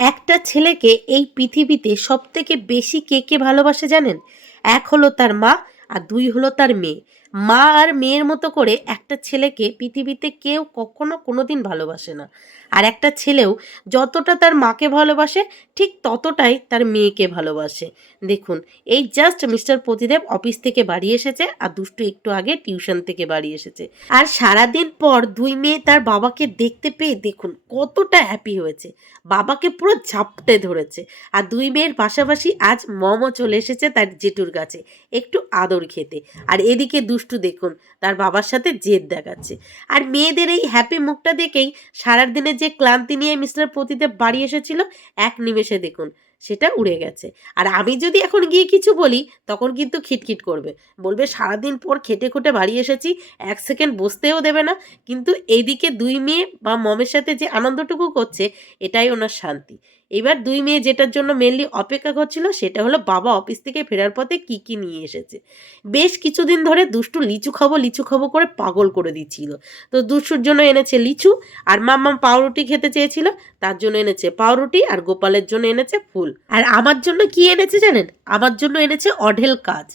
একটা ছেলেকে এই পৃথিবীতে সবথেকে বেশি কে কে ভালোবাসে জানেন? এক হলো তার মা, আর দুই হলো তার মেয়ে। মা আর মেয়ের মতো করে একটা ছেলেকে পৃথিবীতে কেউ কখনো কোনোদিন ভালোবাসে না। আর একটা ছেলেও যতটা তার মাকে ভালোবাসে ঠিক ততটাই তার মেয়েকে ভালোবাসে। দেখুন, এই জাস্ট মিস্টার প্রতিদেব অফিস থেকে বাড়ি এসেছে, আর দুষ্টু একটু আগে টিউশন থেকে বাড়ি এসেছে। আর সারাদিন পর দুই মেয়ে তার বাবাকে দেখতে পেয়ে দেখুন কতটা হ্যাপি হয়েছে। বাবাকে পুরো ঝাপটে ধরেছে। আর দুই মেয়ের পাশাপাশি আজ মমও চলে এসেছে তার জেঠুর কাছে একটু আদর খেতে। আর এদিকে দুষ্টু দেখুন তার বাবার সাথে জেদ দেখাচ্ছে। আর মেয়েদের এই হ্যাপি মুখটা দেখেই সারার দিনে যে ক্লান্তি নিয়ে মিস্টার প্রতিদেব বাড়ি এসেছিল এক নিমেষে দেখুন সেটা উড়ে গেছে। আর আমি যদি এখন গিয়ে কিছু বলি তখন কিন্তু খিটখিট করবে, বলবে সারাদিন পর খেটে খুটে বাড়ি এসেছি, এক সেকেন্ড বসতেও দেবে না। কিন্তু এইদিকে দুই মেয়ে বা মমের সাথে যে আনন্দটুকু করছে এটাই ওনার শান্তি। এবার দুই মেয়ে যেটার জন্য মেনলি অপেক্ষা করছিল সেটা হলো বাবা অফিস থেকে ফেরার পথে কি কি নিয়ে এসেছে। বেশ কিছুদিন ধরে দুষ্টু লিচু খাবো করে পাগল করে দিচ্ছিল। তো দুষ্টুর জন্য এনেছে লিচু, আর মাম্মাম পাউরুটি খেতে চেয়েছিল তার জন্য এনেছে পাউরুটি, আর গোপালের জন্য এনেছে ফুল। আর আমার জন্য কি এনেছে জানেন? আমার জন্য এনেছে অঢেল কাজ।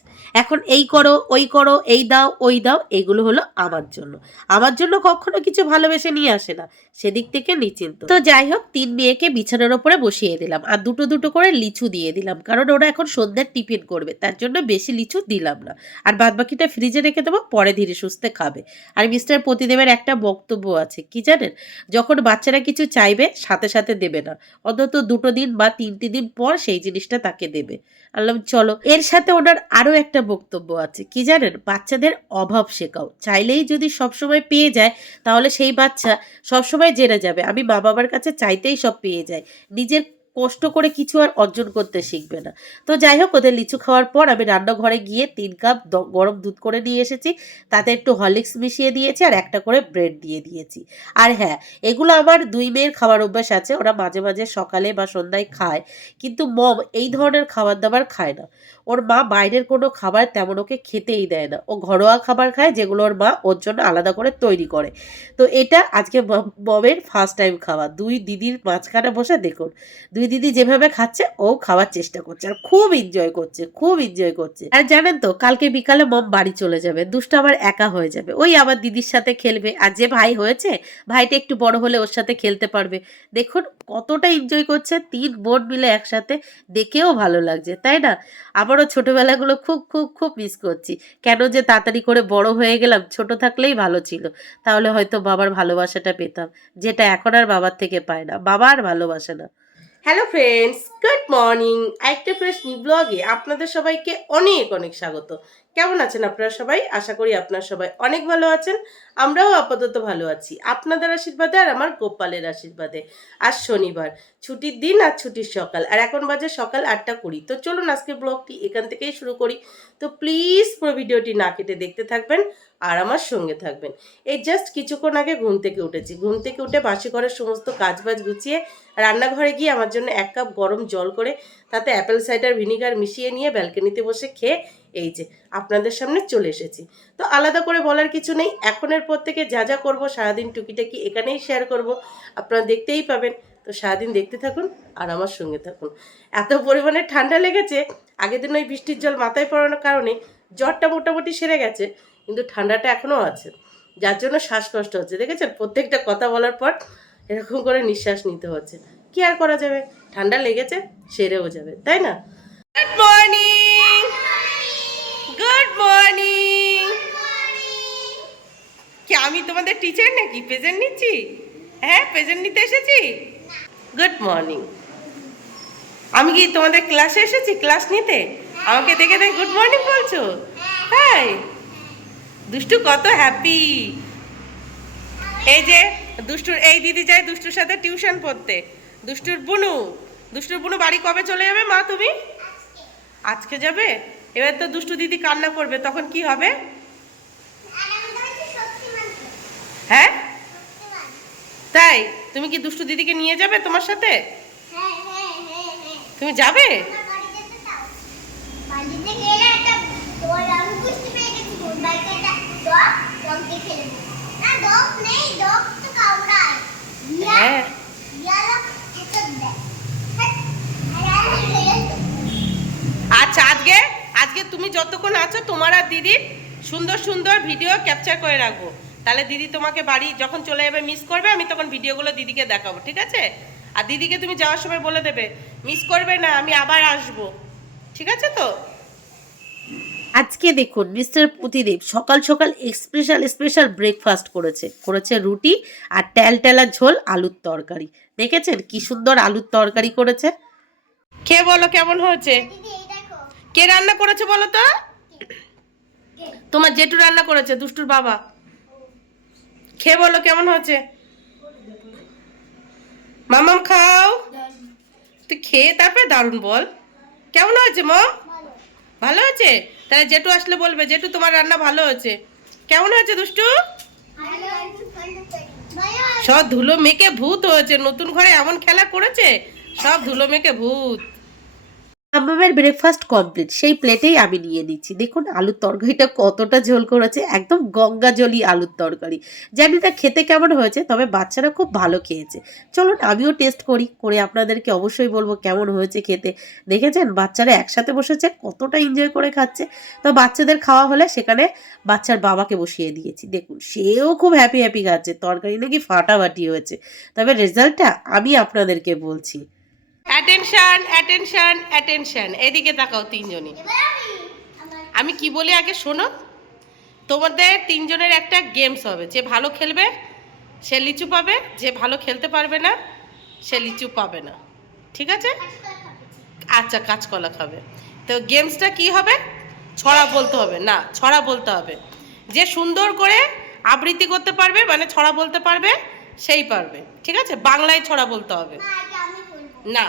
এখন এই করো ওই করো, এই দাও ওই দাও, এগুলো হলো আমার জন্য। আমার জন্য কখনো কিছু ভালোবেসে নিয়ে আসে না, সেদিক থেকে নিশ্চিন্ত। তো যাই হোক, তিন মেয়েকে বিছানার ওপরে বসিয়ে দিলাম, আর দুটো দুটো করে লিচু দিয়ে দিলাম, কারণ ওরা এখন সন্ধ্যার টিফিন করবে, তার জন্য বেশি লিচু দিলাম না। আর বাদ বাকিটা ফ্রিজে রেখে দেবো, পরে ধীরে সুস্থে খাবে। আর মিস্টার প্রতিদেবের একটা বক্তব্য আছে কি জানেন? যখন বাচ্চারা কিছু চাইবে সাথে সাথে দেবে না, অন্তত 2 দিন বা 3টে দিন পর সেই জিনিসটা তাকে দেবে। আল্লাহ চলো, এর সাথে ওনার আরো একটা বক্তব্য আছে কি জানেন? বাচ্চাদের অভাব শেখাও। চাইলেই যদি সবসময় পেয়ে যায় তাহলে সেই বাচ্চা সবসময় জেনে যাবে আমি মা বাবার কাছে চাইতেই সব পেয়ে যাই, নিজের কষ্ট করে কিছু আর অর্জন করতে শিখবে না। তো যাই হোক, ওদের লিচু খাওয়ার পর আমি রান্নাঘরে গিয়ে 3 কাপ গরম দুধ করে নিয়ে এসেছি, তাতে একটু হরলিক্স মিশিয়ে দিয়েছি, আর একটা করে ব্রেড দিয়ে দিয়েছি। আর হ্যাঁ, এগুলো আমার দুই মেয়ের খাবার অভ্যাস আছে, ওরা মাঝে মাঝে সকালে বা সন্ধ্যায় খায়, কিন্তু মম এই ধরনের খাবার দাবার খায় না। ওর মা বাইরের কোনো খাবার তেমন ওকে খেতেই দেয় না, ও ঘরোয়া খাবার খায় যেগুলো ওর মা ওর জন্য আলাদা করে তৈরি করে। তো এটা আজকে মমের ফার্স্ট টাইম খাওয়া। দুই দিদির মাঝখানে বসে দেখুন দুই দিদি যেভাবে খাচ্ছে ও খাওয়ার চেষ্টা করছে, আর খুব এনজয় করছে, খুব এনজয় করছে। আর জানেন তো, কালকে বিকালে মম বাড়ি চলে যাবে, দুষ্ট আবার একা হয়ে যাবে, ওই আবার দিদির সাথে খেলবে। আর যে ভাই হয়েছে, ভাইটা একটু বড় হলে ওর সাথে খেলতে পারবে। দেখুন কতটা এনজয় করছে 3 বোন মিলে একসাথে, দেখেও ভালো লাগছে তাই না? আমারও ছোটবেলাগুলো খুব খুব খুব মিস করছি। কেন যে তাড়াতাড়ি করে বড় হয়ে গেলাম, ছোট থাকলেই ভালো ছিল, তাহলে হয়তো বাবার ভালোবাসাটা পেতাম, যেটা এখন আর বাবার থেকে পায় না, বাবা আর ভালোবাসে না। Hello friends, good morning. একটা ফ্রেশ নিউ ব্লগে আপনাদের সবাইকে অনেক অনেক স্বাগত। কেমন আছেন আপনারা সবাই? আশা করি আপনারা সবাই অনেক ভালো আছেন। আমরাও আপাতত ভালো আছি আপনাদের আশীর্বাদে আর আমার গোপালের আশীর্বাদে। আজ শনিবার, ছুটির দিন আর ছুটির সকাল, আর এখন বাজে সকাল 8টা 20। তো চলুন আজকে ব্লগটি এখান থেকেই শুরু করি। তো প্লিজ পুরো ভিডিওটি না কেটে দেখতে থাকবেন আর আমার সঙ্গে থাকবেন। এই জাস্ট কিছুক্ষণ আগে ঘুম থেকে উঠেছি, ঘুম থেকে উঠে বাসি ঘরের সমস্ত কাজবাজ গুছিয়ে রান্নাঘরে গিয়ে আমার জন্য 1 কাপ গরম জল করে তাতে অ্যাপেল সাইডার ভিনিগার মিশিয়ে নিয়ে ব্যালকনিতে বসে খেয়ে এই যে আপনাদের সামনে চলে এসেছি। তো আলাদা করে বলার কিছু নেই, এখনের পর থেকে যা যা করবো সারাদিন টুকিটাকি এখানেই শেয়ার করব, আপনারা দেখতেই পাবেন। তো সারাদিন দেখতে থাকুন আর আমার সঙ্গে থাকুন। এত পরিমাণে ঠান্ডা লেগেছে, আগের দিন ওই বৃষ্টির জল মাথায় পড়ানোর কারণে জ্বরটা মোটামুটি সেরে গেছে, কিন্তু ঠান্ডাটা এখনও আছে, যার জন্য শ্বাসকষ্ট হচ্ছে। দেখেছেন, প্রত্যেকটা কথা বলার পর এরকম করে নিঃশ্বাস নিতে হচ্ছে। কি আর করা যাবে, ঠান্ডা লেগেছে, সেরেও যাবে, তাই না? Good morning, good morning. কি আমি তোমাদের টিচার নাকি প্রেজেন্ট নিচ্ছি? হ্যাঁ, প্রেজেন্ট নিতে এসেছি। Good morning. আমি কি তোমাদের ক্লাসে এসেছি ক্লাস নিতে? আমাকে দেখে দেখে গুড মর্নিং বলছো? তাই? দুষ্টু কত হ্যাপি। এই যে দুষ্টুর এই দিদি যায় দুষ্টুর সাথে টিউশন পড়তে। দুষ্টুর বুনু বাড়ি কবে চলে যাবে মা তুমি? আজকে যাবে? এবার তো দুষ্টু দিদি কান্না করবে, তখন কি হবে? হ্যাঁ তাই? তুমি কি দুষ্টু দিদিকে নিয়ে যাবে তোমার সাথে? তুমি যাবে? হ্যাঁ তুমি যতক্ষণ আছো তোমার আর দিদির সুন্দর সুন্দর ভিডিও ক্যাপচার করে রাখবো, তাহলে দিদি তোমাকে বাড়ি যখন চলে যাবে মিস করবে, আমি তখন ভিডিওগুলো দিদিকে দেখাবো, ঠিক আছে? আর দিদিকে তুমি যাওয়ার সময় বলে দেবে মিস করবে না, আমি আবার আসবো, ঠিক আছে তো? আজকে দেখুন মিস্টার প্রতিদেব সকাল সকাল স্পেশাল ব্রেকফাস্ট করেছে রুটি আর টেলা ঝোল আলুর তরকারি। দেখেছেন কি সুন্দর আলুর তরকারি করেছে? খেয়ে বলো কেমন হয়েছে। কে রান্না করেছে বলো তো? তোমার জেঠু রান্না করেছে, দুষ্টুর বাবা। খেয়ে বলো কেমন হয়েছে। মামাম খাও, তুই খেয়ে তারপরে দারুণ বল কেমন হয়েছে। মম ভালো হয়েছে? তাহলে জেঠু আসলে বলবে জেঠু তোমার রান্না ভালো হয়েছে। কেমন হয়েছে দুষ্টু? সব ধুলো মেখে ভূত হয়েছে, নতুন ঘরে এমন খেলা করেছে, সব ধুলো মেখে ভূত। মামামের ব্রেকফাস্ট কমপ্লিট, সেই প্লেটেই আমি নিয়ে নিচ্ছি। দেখুন আলুর তরকারিটা কতটা ঝোল করেছে, একদম গঙ্গা জলি আলুর তরকারি। জানি না খেতে কেমন হয়েছে, তবে বাচ্চারা খুব ভালো খেয়েছে। চলুন আমিও টেস্ট করে আপনাদেরকে অবশ্যই বলবো কেমন হয়েছে খেতে। দেখেছেন বাচ্চারা একসাথে বসেছে, কতটা এনজয় করে খাচ্ছে। তো বাচ্চাদের খাওয়া হলে সেখানে বাচ্চার বাবাকে বসিয়ে দিয়েছি। দেখুন সেও খুব হ্যাপি খাচ্ছে, তরকারি নাকি ফাটাফাটি হয়েছে। তবে রেজাল্টটা আমি আপনাদেরকে বলছি। অ্যাটেনশন অ্যাটেনশন অ্যাটেনশন, এদিকে তাকাও তিনজনই। আমি কি বলি আগে শোনো। তোমাদের তিনজনের একটা গেমস হবে, যে ভালো খেলবে সে লিচু পাবে, যে ভালো খেলতে পারবে না সে লিচু পাবে না, ঠিক আছে? আচ্ছা কাঁচকলা খাবে। তো গেমসটা কি হবে? ছড়া বলতে হবে, না ছড়া বলতে হবে। যে সুন্দর করে আবৃত্তি করতে পারবে, মানে ছড়া বলতে পারবে সেই পারবে, ঠিক আছে? বাংলায় ছড়া বলতে হবে। না,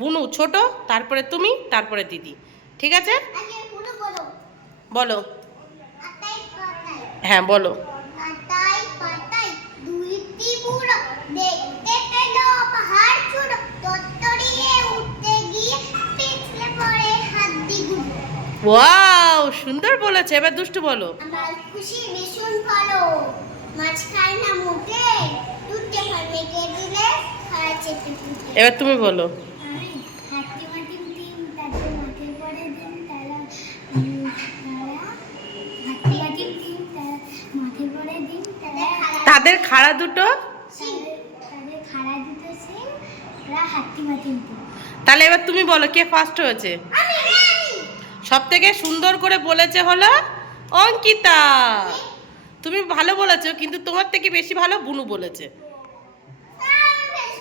বুনু ছোট, তারপরে তুমি, তারপরে দিদি, ঠিক আছে? বলো। হ্যাঁ বলো। ওয়াও সুন্দর বলেছে, এবার দুষ্টু বলো। আমার খুশি ভীষণ ভালো, মাছ খাই না মুখে, দুধে ভাবে দিলে খায় চেপে পুঁতে। এবার তুমি বলো। হাতি মাটি ডিম তাদের মাঠে পড়ে ডিম তারা হাতি মাটি ডিম তারা মাঠে পড়ে ডিম তাদের খাড়া দুটো তাদের খাড়া দুটো সিং ওরা হাতি মাটি ডিম। তাহলে এবার তুমি বলো কে ফার্স্ট হয়েছে। সব থেকে সুন্দর করে বলেছে হলো অঙ্কিতা। তুমি ভালো বলেছো, কিন্তু তোমার থেকে বেশি ভালো বুনু বলেছে।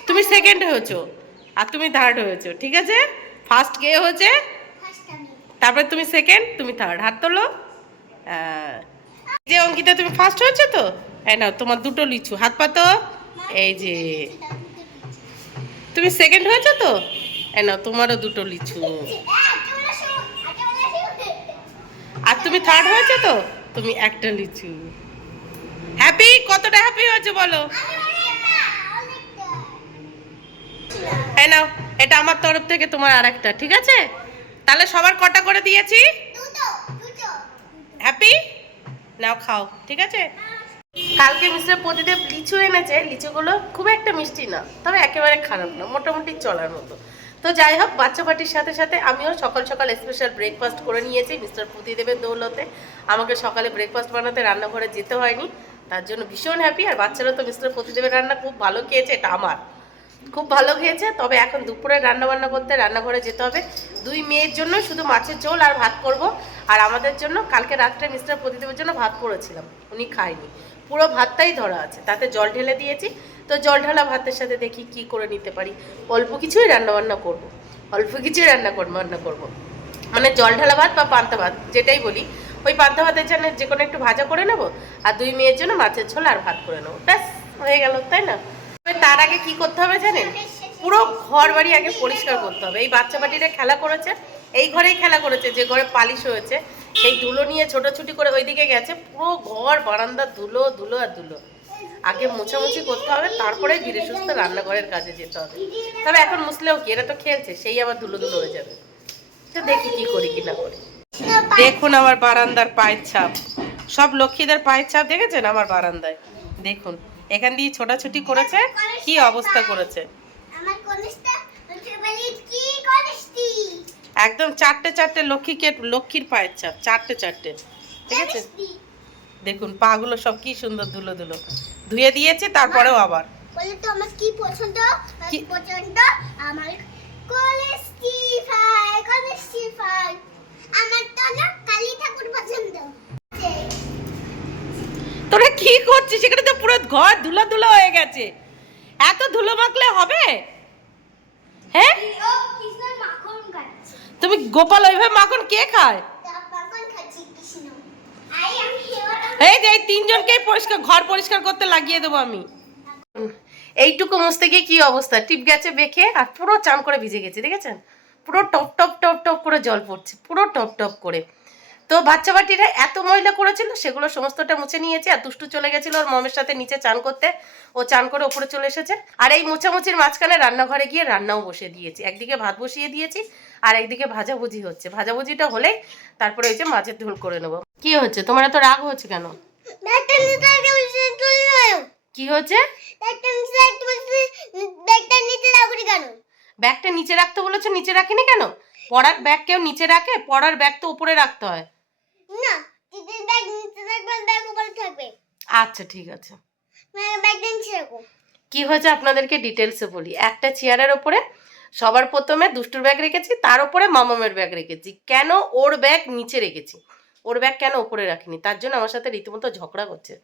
তুমি সেকেন্ড হয়েছো আর তুমি থার্ড হয়েছো, ঠিক আছে? ফার্স্ট কে হয়েছে, তারপরে তুমি সেকেন্ড, তুমি থার্ড। হাত তোলো। যে অঙ্কিতা তুমি ফার্স্ট হয়েছো তো, এই নাও তোমার দুটো লিচু। হাত পাতো। এই যে তুমি সেকেন্ড হয়েছো তো, এই নাও তোমারও দুটো লিচু। আর তুমি থার্ড হয়েছে তো, তুমি একটা লিচু। হ্যাপি? কতটা হ্যাপি হয়েছে বলো। এই নাও এটা আমার তরফ থেকে তোমার আরেকটা, ঠিক আছে? তাহলে সবার কটা করে দিয়েছি? হ্যাপি? নাও খাও, ঠিক আছে? কালকে মিস্টার প্রদীপ লিচু এনেছে, লিচুগুলো খুব একটা মিষ্টি না, তবে একেবারে খারাপ না, মোটামুটি চলার মতো। তো যাই হোক, বাচ্চা পার্টির সাথে সাথে আমিও সকাল সকাল স্পেশাল ব্রেকফাস্ট করে নিয়েছি মিস্টার প্রতিদেবের দৌলতে। আমাকে সকালে ব্রেকফাস্ট বানাতে রান্নাঘরে যেতে হয়নি, তার জন্য ভীষণ হ্যাপি। আর বাচ্চারা তো মিস্টার প্রতিদেবের রান্না খুব ভালো খেয়েছে, এটা আমার খুব ভালো খেয়েছে। তবে এখন দুপুরে রান্নাবান্না করতে রান্নাঘরে যেতে হবে। দুই মেয়ের জন্য শুধু মাছের ঝোল আর ভাত করব, আর আমাদের জন্য কালকে রাত্রে মিস্টার প্রতিদেবের জন্য ভাত করেছিলাম, উনি খায়নি, পুরো ভাতটাই ধরা আছে, তাতে জল ঢেলে দিয়েছি। তো জল ঢালা ভাতের সাথে দেখি কি করে নিতে পারি। অল্প কিছুই রান্নাবান্না করব, অল্প কিছুই রান্না করব, মানে জল ঢালা ভাত বা পান্তা ভাত যেটাই বলি। ওই পান্তা ভাতের জন্য যে কোনো একটু ভাজা করে নেব, আর দুই মেয়ের জন্য মাছের ঝোল আর ভাত করে নেবো, ব্যাস হয়ে গেল, তাই না? তার আগে কি করতে হবে জানেন? পুরো ঘর বাড়ি আগে পরিষ্কার করতে হবে। এই বাচ্চা বাটিরা খেলা করেছে, এই ঘরেই খেলা করেছে, যে ঘরে পালিশ হয়েছে, সেই ধুলো নিয়ে ছোটাছুটি করে ওইদিকে গেছে। পুরো ঘর বারান্দা ধুলো ধুলো আর ধুলো। আগে মোছামুছি করতে হবে, তারপরে ধীরে সুস্থ রান্নাঘরের কাজে যেতে হবে। তবে এখন মুছলেও কি, এরা তো খেলছে, সেই আবার ধুলো ধুলো হয়ে যাবে। তো দেখি কি করি কি না করি। দেখুন আমার বারান্দার পায়ের ছাপ, সব লক্ষ্মীদের পায়ের ছাপ দেখেছেন আমার বারান্দায়। দেখুন এখান দিয়ে ছোটাছুটি করেছে, কি অবস্থা করেছে। একদম চারটে চারটে লক্ষ্মীর পায়ের চাপ, চারটে চারটে, ঠিক আছে। দেখুন পাগুলো সব কি সুন্দর ধুলো ধুলো ধুয়ে দিয়েছে, তারপরেও আবার বলে তো আমার কি পছন্দ? কি? পছন্দ আমার কলেস্টিফাই। আমার তো না কালী ঠাকুর পছন্দ। তোরা কি করছিস? সেখানে তো পুরো ঘর ধুলো ধুলো হয়ে গেছে। এত ধুলো মাখলে হবে? হ্যাঁ, ও কৃষ্ণ মাখন খাচ্ছে। তুমি গোপাল ওইভাবে মাখন কে খায়? মাখন খাচ্ছি কৃষ্ণ। আমি এই যে এই তিনজনকেই ঘর পরিষ্কার করতে লাগিয়ে দেবো আমি। এইটুকু মুছতে গিয়ে কি অবস্থা, টিপ গেছে বেঁকে, আর পুরো চান করে ভিজে গেছে, দেখেছেন? পুরো টপ টপ টপ টপ করে জল পড়ছে, পুরো টপ টপ করে। তো বাচ্চা বাটিরা এত ময়লা করেছিল, সেগুলো সমস্তটা মুছে নিয়েছে। আর দুষ্টু চলে গেছিল ওর মমের সাথে নিচে চান করতে, ও চান করে ওপরে চলে এসেছে। আর এই মোছামুছির মাঝখানে রান্নাঘরে গিয়ে রান্নাও বসিয়ে দিয়েছি, একদিকে ভাত বসিয়ে দিয়েছি আর একদিকে ভাজাভুজি হচ্ছে। ভাজাভুজিটা হলেই তারপরে ওই যে মাছের ঝোল করে নেবো। কি হচ্ছে তোমার এত রাগ হচ্ছে কেন? কি হচ্ছে? ব্যাগটা নিচে রাখতে বলেছো, নিচে রাখিনি কেন? পড়ার ব্যাগ কেউ নিচে রাখে? পড়ার ব্যাগ তো উপরে রাখতে হয়। না, দিদির ব্যাগ নিচে রাখবে, ব্যাগ উপরে থাকবে। আচ্ছা ঠিক আছে। ব্যাগটা নিচে রাখো। কি হয়েছে আপনাদেরকে ডিটেলসে বলি। একটা চেয়ারের ওপরে সবার প্রথমে দুষ্টুর ব্যাগ রেখেছি, তার উপরে মামামের ব্যাগ রেখেছি। কেন ওর ব্যাগ নিচে রেখেছি, ওর ব্যাগ কেন উপরে রাখিনি, তার জন্য আমার সাথে রীতিমতো ঝগড়া করছে।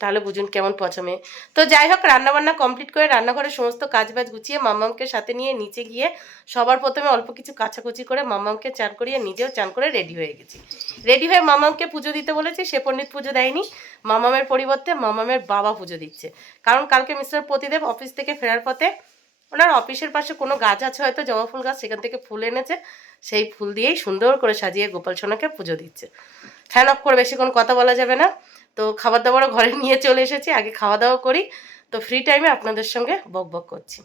তাহলে বুঝুন কেমন পছমে। তো যাই হোক, রান্নাবান্না কমপ্লিট করে রান্নাঘরে সমস্ত কাজবাজ গুছিয়ে মাম্মামকে সাথে নিয়ে নিচে গিয়ে সবার প্রথমে অল্প কিছু কাচাকুচি করে মাম্মামকে চান করিয়ে নিজেও চান করে রেডি হয়ে গেছি। রেডি হয়ে মাম্মামকে পুজো দিতে বলেছি, সে পণ্ডিত পুজো দেয়নি। মাম্মামের পরিবর্তে মাম্মামের বাবা পুজো দিচ্ছে। কারণ কালকে মিস্টার প্রতিদেব অফিস থেকে ফেরার পথে ওনার অফিসের পাশে কোনো গাছ আছে হয়তো, জবা ফুল গাছ, সেখান থেকে ফুল এনেছে। সেই ফুল দিয়েই সুন্দর করে সাজিয়ে গোপাল সোনাকে পুজো দিচ্ছে। ফ্যান অফ করে বেশিক্ষণ কথা বলা যাবে না। তো খাবার দাবারও ঘরে নিয়ে চলে এসেছি, আগে খাওয়া দাওয়া করি। তো ফ্রি টাইমে আপনাদের সঙ্গে বক বক করছি।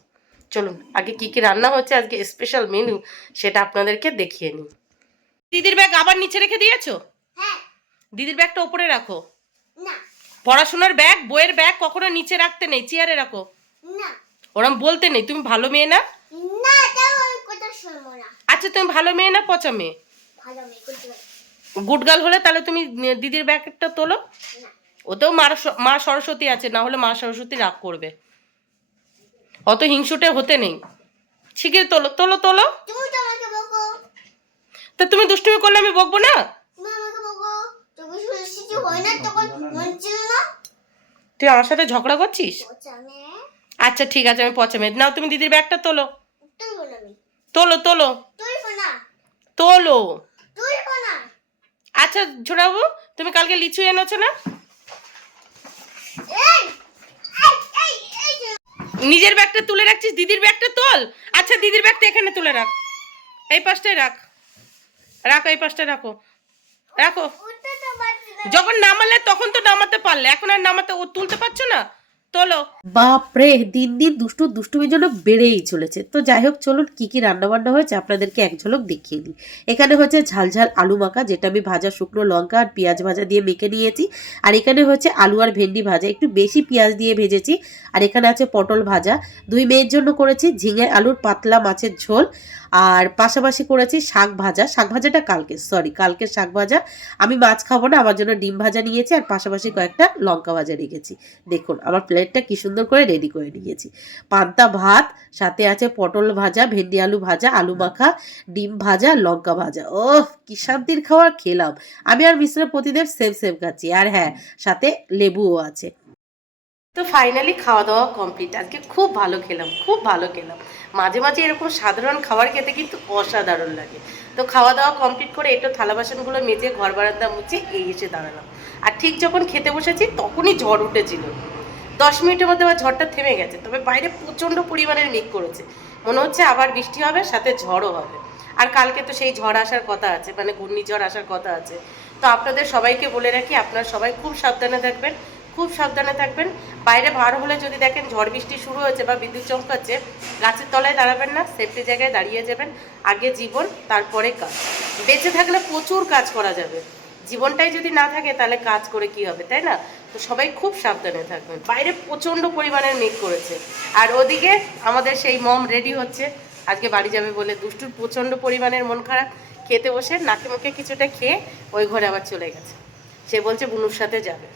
চলুন আগে কি কি রান্না হচ্ছে আজকে স্পেশাল মেনু সেটা আপনাদেরকে দেখিয়ে নিই। দিদির ব্যাগ আবার নিচে রেখে দিয়েছো? হ্যাঁ। দিদির ব্যাগটা উপরে রাখো। না। পড়াশোনার ব্যাগ, বইয়ের ব্যাগ কখনো নিচে রাখতে নেই, চেয়ারে রাখো। না। ওরম বলতে নেই, তুমি ভালো মেয়ে না? না, তাও আমি কথা শুনবো না। আচ্ছা তুমি ভালো মেয়ে না পচা মেয়ে? ভালো মেয়ে, গুড গার্ল হলে তাহলে তুমি দিদির ব্যাগটা তোলো। না। ওতেও মা সরস্বতী আছে, না হলে মা সরস্বতী রাগ করবে। অত হিংসুটে হতে নেই। শিগগির তোলো তোলো তোলো। তুমি তো আমাকে বকো। তা তুমি দুষ্টুমি করলে আমি বকবো না? তুমি আমাকে বকো। তোকে শুনছি হয় না, তখন মন ছিল না। তুই আমার সাথে ঝগড়া করছিস? পচা মেয়ে। আচ্ছা ঠিক আছে, আমি পচা মেয়ে। নাও তুমি দিদির ব্যাগটা তোলো। তুলবো না আমি। তোলো তোলো তুলবো না। তোলো। তুলবো না। আচ্ছা ছোটাবু, তুমি কালকে লিচু এনেছো না? এই এই এই এই যে। নিজের ব্যাগটা তুলে রাখছিস, দিদির ব্যাগটা তোল। আচ্ছা দিদির ব্যাগটা এখানে তুলে রাখ, এই পাশটায় রাখ, রাখো এই পাশটায় রাখো, রাখো। উঠতে তো পারছি না। যখন নামালে তখন তো নামাতে পারলে, এখন আর নামাতে ও তুলতে পারছো না, তোলো। বাপরে, দিন দিন দুষ্টুমির জন্য বেড়েই চলেছে। তো যাই হোক, চলুন কি কি রান্না বান্না হয়েছে আপনাদেরকে এক ঝলক দেখিয়ে দিই। এখানে হচ্ছে ঝালঝাল আলু মাখা, যেটা আমি ভাজা শুকনো লঙ্কা আর পেঁয়াজ ভাজা দিয়ে মেখে নিয়েছি। আর এখানে হচ্ছে আলু আর ভেন্ডি ভাজা, একটু বেশি পেঁয়াজ দিয়ে ভেজেছি। আর এখানে আছে পটল ভাজা। দুই মেয়ের জন্য করেছি ঝিঙে আলুর পাতলা মাছের ঝোল। আর পাশাপাশি করেছি শাক ভাজা। শাক ভাজাটা কালকে শাক ভাজা। আমি মাছ খাবো না, আমার জন্য ডিম ভাজা নিয়েছি। আর পাশাপাশি কয়েকটা লঙ্কা ভাজা রেখেছি। দেখুন আমার প্লেটটা কি সুন্দর করে রেডি করে নিয়েছি। পান্তা ভাত, সাথে আছে পটল ভাজা, ভেন্ডি আলু ভাজা, আলু মাখা, ডিম ভাজা, লঙ্কা ভাজা। ওহ কি শান্তির খাবার খেলাম। আমি আর মিস্টার প্রতিদেব সেম খাচ্ছি। আর হ্যাঁ, সাথে লেবুও আছে। তো ফাইনালি খাওয়া দাওয়া কমপ্লিট। আজকে খুব ভালো খেলাম, খুব ভালো খেলাম। মাঝে মাঝে এরকম সাধারণ খাবার খেতে কিন্তু অসাধারণ লাগে। তো খাওয়া দাওয়া কমপ্লিট করে একটু থালা বাসনগুলো মেজে ঘর বারান্দা মুছে এই এসে দাঁড়ালাম। আর ঠিক যখন খেতে বসেছি তখনই ঝড় উঠেছিল। 10 মিনিটের মধ্যে আবার ঝড়টা থেমে গেছে, তবে বাইরে প্রচণ্ড পরিমাণের মেঘ করেছে। মনে হচ্ছে আবার বৃষ্টি হবে, সাথে ঝড়ও হবে। আর কালকে তো সেই ঝড় আসার কথা আছে, মানে ঘূর্ণিঝড় আসার কথা আছে। তো আপনাদের সবাইকে বলে রাখি, আপনারা সবাই খুব সাবধানে থাকবেন, খুব সাবধানে থাকবেন। বাইরে বার হলে যদি দেখেন ঝড় বৃষ্টি শুরু হয়েছে বা বিদ্যুৎ চমকাচ্ছে, গাছের তলায় দাঁড়াবেন না, সেফটি জায়গায় দাঁড়িয়ে যাবেন। আগে জীবন, তারপরে কাজ। বেঁচে থাকলে প্রচুর কাজ করা যাবে, জীবনটাই যদি না থাকে তাহলে কাজ করে কি হবে, তাই না? তো সবাই খুব সাবধানে থাকবেন। বাইরে প্রচণ্ড পরিমাণের মেঘ করেছে। আর ওদিকে আমাদের সেই মম রেডি হচ্ছে, আজকে বাড়ি যাবে বলে। দুষ্টুর প্রচণ্ড পরিমাণের মন খারাপ, খেতে বসে নাকে মুখে কিছুটা খেয়ে ওই ঘরে আবার চলে গেছে। সে বলছে বুনুর সাথে যাবে।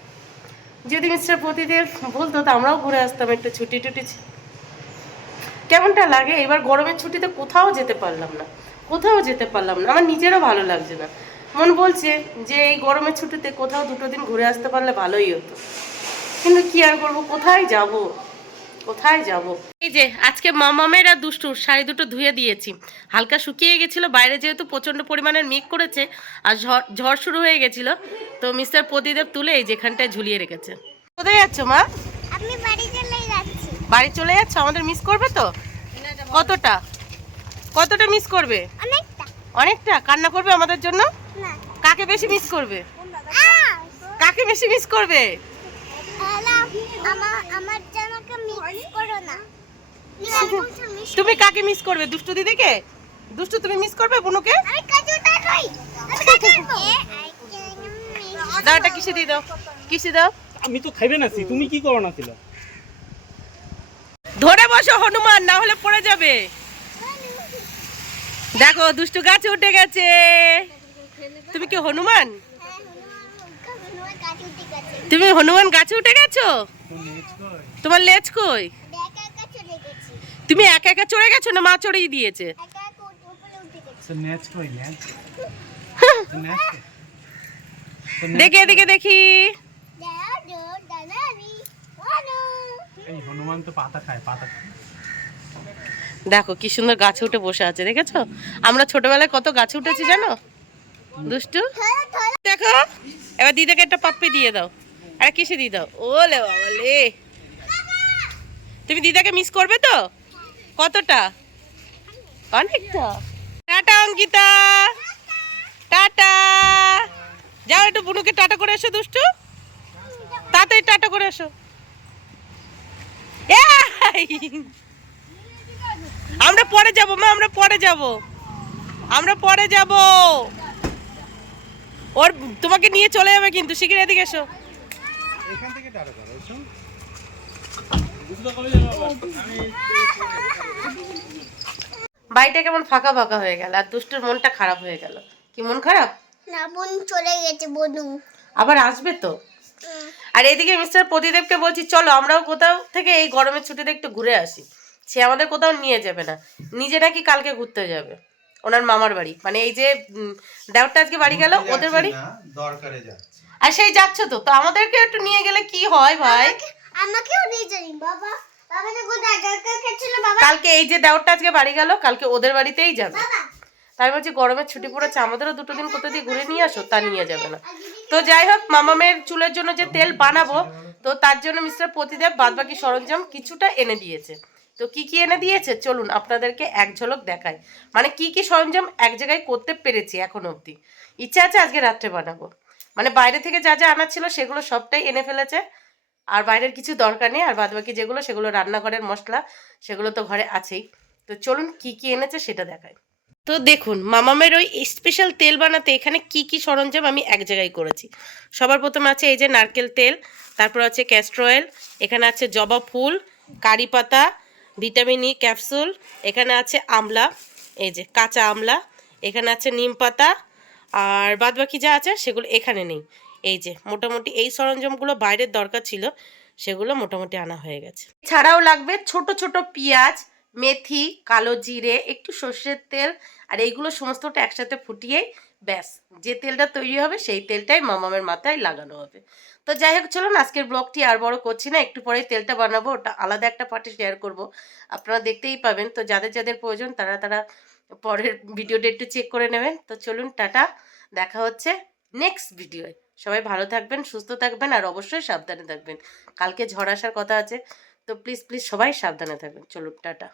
যদি মিস্টার প্রতিদেব বলতো তো আমরাও ঘুরে আসতাম, একটু ছুটি টুটি। কেমনটা লাগে এবার গরমের ছুটিতে কোথাও যেতে পারলাম না, আমার নিজেরও ভালো লাগছে না। মন বলছে যে এই গরমের ছুটিতে কোথাও 2 দিন ঘুরে আসতে পারলে ভালোই হতো, কিন্তু কি আর করবো, কোথায় যাব। এই যে আজকে মামামের আর দুষ্টুর শাড়ি দুটো ধুয়ে দিয়েছি, হালকা শুকিয়ে গেছিল, বাইরে যেহেতু প্রচন্ড পরিমাণের মেঘ করেছে আর ঝড় শুরু হয়ে গেছিল, তো মিস্টার প্রদীপ তুলে এই যেখানটায় ঝুলিয়ে রেখেছে। কোথায় যাচ্ছ মা? আমি বাড়ি চলে যাচ্ছি। বাড়ি চলে যাচ্ছ? আমাদের মিস করবে তো? কতটা মিস করবে? অনেকটা। কান্না করবে আমাদের জন্য? না। কাকে বেশি মিস করবে? আমার জামাকে মিস করো না। তুমি কাকে মিস করবে? দুষ্টু দিদিকে? দুষ্টু তুমি মিস করবে বুনুকে? আমি কাজুটা কই? আমি কাজুটা দাও, এটা কিসে দিয়ে দাও, কিসে দাও। আমি তো খাইবে না, তুমি কি করো না ছিল? ধরে বসো হনুমান, না হলে পড়ে যাবে। দেখো দুষ্টু গাছে উঠে গেছে। তুমি কি হনুমান? তুমি হনুমান গাছে উঠে গেছো? তোমার লেজ কই? তুমি একা একা চড়ে গেছো না মা চড়িয়ে দিয়েছে? দেখি এদিকে দেখি। এই হনুমান তো পাতা খায়, দেখো কি সুন্দর গাছে উঠে বসে আছে, দেখেছো? আমরা ছোটবেলায় কত গাছে উঠেছি জানো দুষ্টু। দেখো এবার দিদাকে একটা পাপ্পি দিয়ে দাও, আর কিসে দিয়ে দাও। ওলে বাবালে, তুমি দিদাকে মিস করবে তো? কতটা? অনেকটা। Tata Ankita, tata. যাও একটু বুনুকে টাটা করে এসো দুষ্টু, তাড়াতাড়ি টাটা করে এসো। আমরা পরে যাব মা, আমরা পরে যাব। ওর তোমাকে নিয়ে চলে যাবে কিন্তু, শিগগির এদিকে এসো। এখান থেকে টাটা করো, এসো। বাড়িটা কেমন ফাঁকা ফাঁকা হয়ে গেল, আর দুষ্টুর মনটা খারাপ হয়ে গেল। কি মন খারাপ? না, বোন চলে গেছে বনু। আবার আসবে তো। আর এদিকে মিস্টার প্রদীপকে বলছি চলো আমরাও কোথাও থেকে এই গরমের ছুটিতে একটু ঘুরে আসি। সে আমাদের কোথাও নিয়ে যাবে না, নিজে নাকি কালকে ঘুরতে যাবে ওনার মামার বাড়ি। মানে এই যে দেওরটা আজকে বাড়ি গেল ওদের বাড়ি, দরকারে যাচ্ছে। আর সেই যাচ্ছ তো, তো আমাদেরকে একটু নিয়ে গেলে কি হয় ভাই? আমাকেও নিয়ে যাই বাবা। বাবা তো কোথায় দরকার ছিল বাবা? কালকে এই যে দেওরটা আজকে বাড়ি গেল, কালকে ওদের বাড়িতেই যাবে। বাবা তাই বলছি গরমের ছুটি পড়েছে, আমাদেরও 2 দিন কোথা দিয়ে ঘুরে নিয়ে আসো, তা নিয়ে যাবে না। তো যাই হোক, মামামের চুলের জন্য যে তেল বানাবো, তো তার জন্য মিস্টার প্রতিদেব বাদবাকি সরঞ্জাম কিছুটা এনে দিয়েছে। তো কি কি এনে দিয়েছে চলুন আপনাদেরকে এক ঝলক দেখায়। মানে কি কি সরঞ্জাম এক জায়গায় করতে পেরেছি এখন অবধি। ইচ্ছা আছে আজকে রাত্রে বানাবো। মানে বাইরে থেকে যা যা আনা ছিল সেগুলো সবটাই এনে ফেলেছে, আর বাইরের কিছু দরকার নেই। আর বাদবাকি যেগুলো সেগুলো রান্নাঘরের মশলা, সেগুলো তো ঘরে আছেই। তো চলুন কি কি এনেছে সেটা দেখায়। তো দেখুন মামামের ওই স্পেশাল তেল বানাতে এখানে কি কি সরঞ্জাম আমি এক জায়গায় করেছি। সবার প্রথমে আছে এই যে নারকেল তেল, তারপর আছে ক্যাস্টর অয়েল, এখানে আছে জবা ফুল, কারি পাতা, ভিটামিন ই ক্যাপসুল, এখানে আছে আমলা, এই যে কাঁচা আমলা, এখানে আছে নিম পাতা, আর বাদবাকি যা আছে সেগুলো এখানে নেই। এই যে মোটামুটি এই সরঞ্জামগুলো বাইরের দরকার ছিল, সেগুলো মোটামুটি আনা হয়ে গেছে। ছাড়াও লাগবে ছোট ছোট পেঁয়াজ, মেথি, কালো জিরে, একটু সর্ষের তেল, আর এইগুলো সমস্তটা একসাথে ফুটিয়ে ব্যাস যে তেলটা তৈরি হবে সেই তেলটাই মামামের মাথায় লাগানো হবে। তো যাই হোক চলুন আজকের ব্লগটি আর বড় করছি না, একটু পরে তেলটা বানাবো, ওটা আলাদা একটা পার্টে শেয়ার করব, আপনারা দেখতেই পাবেন। তো যাদের যাদের প্রয়োজন তারা পরের ভিডিওটা একটু চেক করে নেবেন। তো চলুন টাটা, দেখা হচ্ছে নেক্সট ভিডিওয়। সবাই ভালো থাকবেন, সুস্থ থাকবেন, আর অবশ্যই সাবধানে থাকবেন। কালকে ঝড় আসার কথা আছে, তো প্লিজ সবাই সাবধানে থাকবেন। চলুন টাটা।